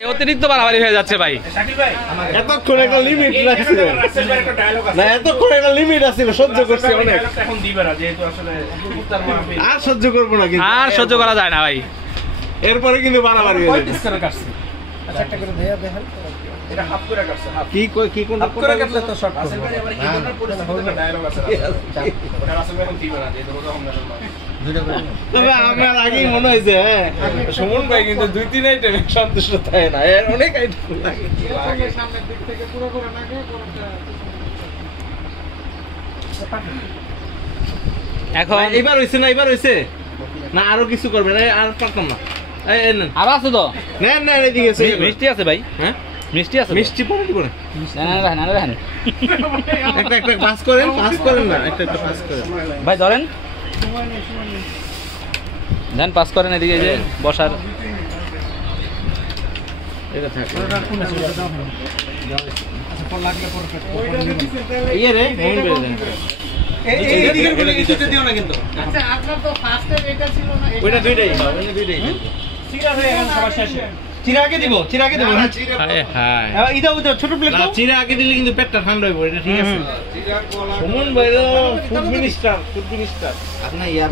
অতিরিক্ত বাড়াবাড়ি হয়ে যাচ্ছে ভাই। এতক্ষণ একটা লিমিট রাখছিল না, এতক্ষণ একটা লিমিট আছিল, সহ্য করছি অনেক, আর সহ্য করবো না, কিন্তু আর সহ্য করা যায় না ভাই। এরপরে কিন্তু বাড়াবাড়ি হয়ে যাবে। কি কি কোন করে কাটলে তো শর্ট তবে আমার আগেই মনে হয়েছে সুমন ভাই কিন্তু 2-3 আইটেম সন্তুষ্ট থাকে না, এর অনেক আইটেম লাগে। এখন এবার হইছে না, এবার হইছে না, আরো কিছু করবেন, আর পারতাম না। আরো আছে তো, নেন নেন, এদিকে মিষ্টি আছে ভাই। হ্যাঁ মিষ্টি আছে, মিষ্টি পরে দিব না, একটা একটা পাস করেন, পাস করেন না, একটা একটা পাস করেন ভাই, ধরেন দেন, পাস করেন। এদিকে যে বসার এটা থাকে ইয়ে রে মন বের দেন, এইদিকে বলে কিছুতে দিও না কিন্তু। আচ্ছা আপনার তো ফার্স্টে এটা ছিল না, ওইটা দুইটাই, ওইটা দুইটাই চিরা হয়ে গেল, সবার শেষে চিরা আগে দিব, চিরা আগে দিব। হায় হায়, ইদা ওইটা ছোট প্লেট না, চিরা আগে দিলে কিন্তু পেটটা ঠান্ডা হইব, এটা ঠিক আছে। সুমন ভাই ফুড মিনিস্টার, ফুড মিনিস্টার আপনার ইয়ার